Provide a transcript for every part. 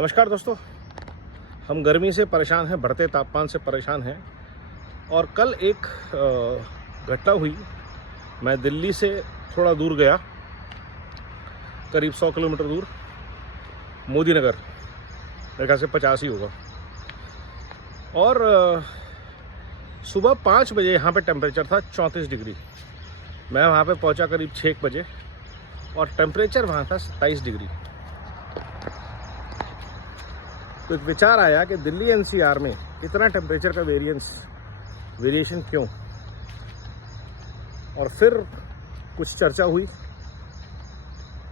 नमस्कार दोस्तों, हम गर्मी से परेशान हैं, बढ़ते तापमान से परेशान हैं। और कल एक घटना हुई। मैं दिल्ली से थोड़ा दूर गया, करीब 100 किलोमीटर दूर, मोदी नगर, मेरे ख्याल से 50 ही होगा। और सुबह 5 बजे यहाँ पे टेम्परेचर था 34 डिग्री। मैं वहाँ पे पहुँचा करीब 6 बजे और टेम्परेचर वहाँ था 27 डिग्री। तो एक विचार आया कि दिल्ली एनसीआर में इतना टेम्परेचर का वेरिएशन क्यों। और फिर कुछ चर्चा हुई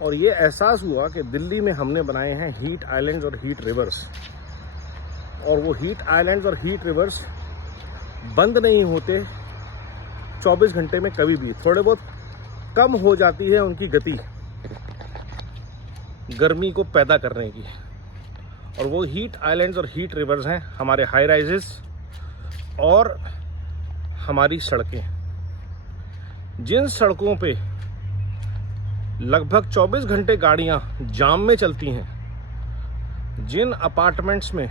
और ये एहसास हुआ कि दिल्ली में हमने बनाए हैं हीट आइलैंड्स और हीट रिवर्स, और वो हीट आइलैंड्स और हीट रिवर्स बंद नहीं होते 24 घंटे में। कभी भी थोड़े बहुत कम हो जाती है उनकी गति गर्मी को पैदा करने की। और वो हीट आइलैंड्स और हीट रिवर्स हैं हमारे हाई राइजेस और हमारी सड़कें। जिन सड़कों पे लगभग 24 घंटे गाड़ियां जाम में चलती हैं, जिन अपार्टमेंट्स में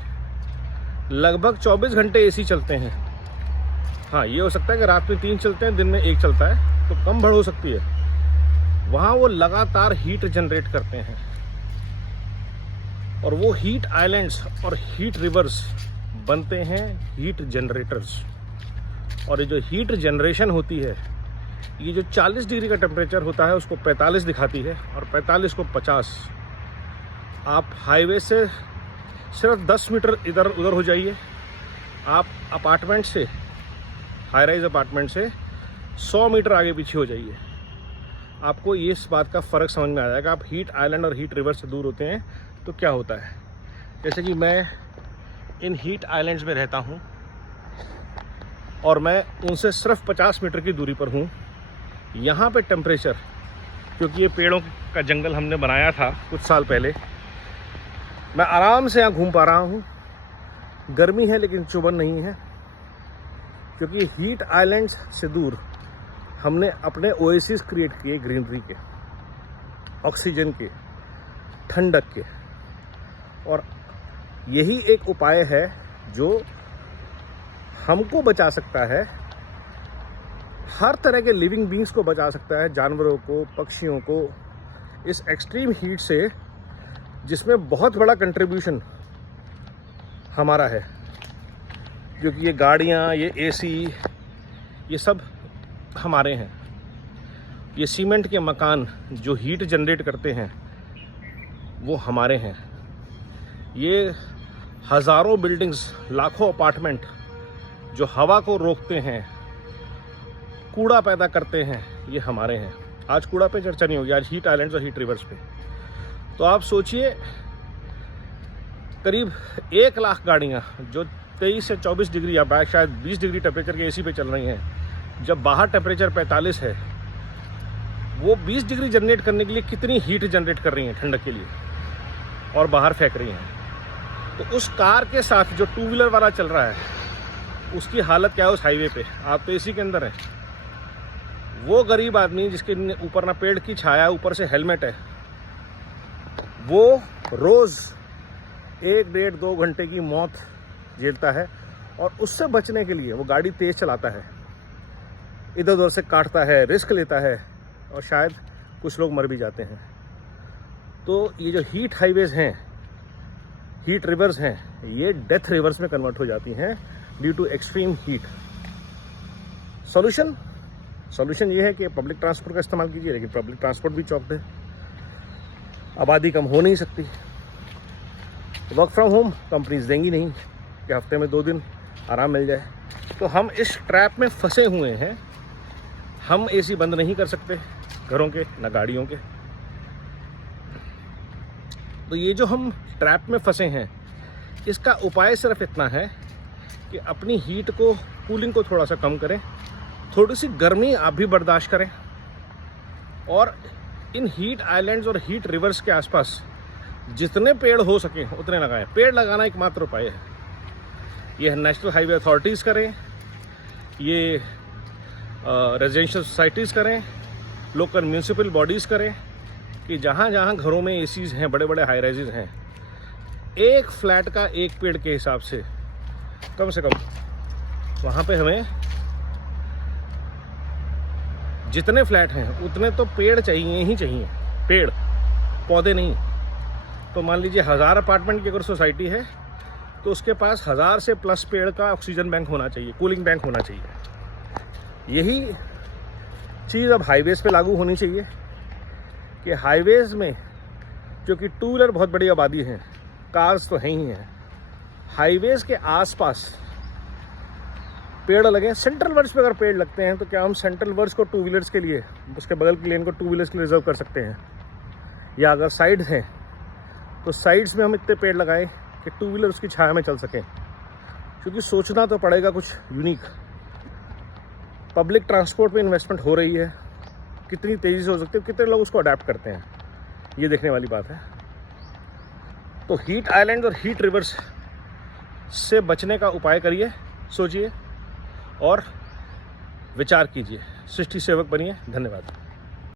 लगभग 24 घंटे एसी चलते हैं, हाँ ये हो सकता है कि रात में 3 चलते हैं, दिन में 1 चलता है, तो कम बढ़ हो सकती है, वहाँ वो लगातार हीट जनरेट करते हैं। और वो हीट आइलैंड्स और हीट रिवर्स बनते हैं हीट जनरेटर्स। और ये जो हीट जनरेशन होती है, ये जो 40 डिग्री का टेम्परेचर होता है उसको 45 दिखाती है, और 45 को 50। आप हाईवे से सिर्फ 10 मीटर इधर उधर हो जाइए, आप अपार्टमेंट से, हाई राइज अपार्टमेंट से 100 मीटर आगे पीछे हो जाइए, आपको ये इस बात का फ़र्क समझ में आ जाएगा। आप हीट आइलैंड और हीट रिवर्स से दूर होते हैं तो क्या होता है। जैसे कि मैं इन हीट आइलैंड्स में रहता हूँ और मैं उनसे सिर्फ 50 मीटर की दूरी पर हूँ। यहाँ पे टेम्परेचर, क्योंकि ये पेड़ों का जंगल हमने बनाया था कुछ साल पहले, मैं आराम से यहाँ घूम पा रहा हूँ। गर्मी है लेकिन चुभन नहीं है, क्योंकि हीट आइलैंड्स से दूर हमने अपने ओएसिस क्रिएट किए, ग्रीनरी के, ऑक्सीजन के, ठंडक के। और यही एक उपाय है जो हमको बचा सकता है, हर तरह के लिविंग बींग्स को बचा सकता है, जानवरों को, पक्षियों को, इस एक्सट्रीम हीट से, जिसमें बहुत बड़ा कंट्रीब्यूशन हमारा है। क्योंकि ये गाड़ियाँ, ये एसी, ये सब हमारे हैं। ये सीमेंट के मकान जो हीट जनरेट करते हैं वो हमारे हैं। ये हज़ारों बिल्डिंग्स, लाखों अपार्टमेंट जो हवा को रोकते हैं, कूड़ा पैदा करते हैं, ये हमारे हैं। आज कूड़ा पे चर्चा नहीं होगी, आज हीट आइलैंड्स और हीट रिवर्स पे। तो आप सोचिए, करीब 1 लाख गाड़ियाँ जो 23 से 24 डिग्री या शायद 20 डिग्री टेम्परेचर के एसी पे चल रही हैं, जब बाहर टेम्परेचर 45 है, वो 20 डिग्री जनरेट करने के लिए कितनी हीट जनरेट कर रही हैं ठंडक के लिए, और बाहर फेंक रही हैं। तो उस कार के साथ जो 2 व्हीलर वाला चल रहा है, उसकी हालत क्या है उस हाईवे पे। आप तो एसी के अंदर हैं। वो गरीब आदमी जिसके ऊपर ना पेड़ की छाया, ऊपर से हेलमेट है, वो रोज़ 1, 1.5, 2 घंटे की मौत झेलता है। और उससे बचने के लिए वो गाड़ी तेज़ चलाता है, इधर उधर से काटता है, रिस्क लेता है, और शायद कुछ लोग मर भी जाते हैं। तो ये जो हीट हाईवेज हैं, हीट रिवर्स हैं, ये डेथ रिवर्स में कन्वर्ट हो जाती हैं due to extreme heat. Solution ये है कि पब्लिक ट्रांसपोर्ट का इस्तेमाल कीजिए, लेकिन पब्लिक ट्रांसपोर्ट भी चौकट है, आबादी कम हो नहीं सकती। वर्क फ्रॉम होम कंपनीज देंगी नहीं कि हफ्ते में 2 दिन आराम मिल जाए। तो हम इस ट्रैप में फंसे हुए हैं। हम एसी बंद नहीं कर सकते घरों के, ना गाड़ियों के। तो ये जो हम ट्रैप में फंसे हैं, इसका उपाय सिर्फ इतना है कि अपनी हीट को, कूलिंग को थोड़ा सा कम करें, थोड़ी सी गर्मी आप भी बर्दाश्त करें, और इन हीट आइलैंड्स और हीट रिवर्स के आसपास जितने पेड़ हो सके उतने लगाएं। पेड़ लगाना एकमात्र उपाय है। ये नेशनल हाईवे अथॉरिटीज़ करें, ये रेजिडेंशियल सोसाइटीज़ करें, लोकल म्यूनिसिपल बॉडीज़ करें, कि जहाँ जहाँ घरों में एसीज़ हैं, बड़े बड़े हाई राइजेज़ हैं, एक फ्लैट का एक पेड़ के हिसाब से कम वहाँ पे हमें जितने फ्लैट हैं उतने तो पेड़ चाहिए ही चाहिए, पेड़ पौधे नहीं। तो मान लीजिए 1000 अपार्टमेंट की अगर सोसाइटी है तो उसके पास 1000 से प्लस पेड़ का ऑक्सीजन बैंक होना चाहिए, कूलिंग बैंक होना चाहिए। यही चीज़ अब हाईवेज़ पे लागू होनी चाहिए कि हाईवेज़ में, क्योंकि टू व्हीलर बहुत बड़ी आबादी है, कार्स तो हैं ही हैं, हाईवेज़ के आसपास पेड़ लगे। सेंट्रल वर्ड्स पे अगर पेड़ लगते हैं तो क्या हम सेंट्रल वर्ड्स को टू व्हीलर्स के लिए, उसके बगल की लेन को टू व्हीलर्स के लिए रिजर्व कर सकते हैं? या अगर साइड हैं तो साइड्स में हम इतने पेड़ लगाएं कि टू व्हीलर उसकी छाया में चल सकें। क्योंकि सोचना तो पड़ेगा कुछ यूनिक। पब्लिक ट्रांसपोर्ट पे इन्वेस्टमेंट हो रही है, कितनी तेज़ी से हो सकती है, कितने लोग उसको अडेप्ट करते हैं, ये देखने वाली बात है। तो हीट आइलैंड और हीट रिवर्स से बचने का उपाय करिए, सोचिए और विचार कीजिए। सृष्टि सेवक बनिए। धन्यवाद।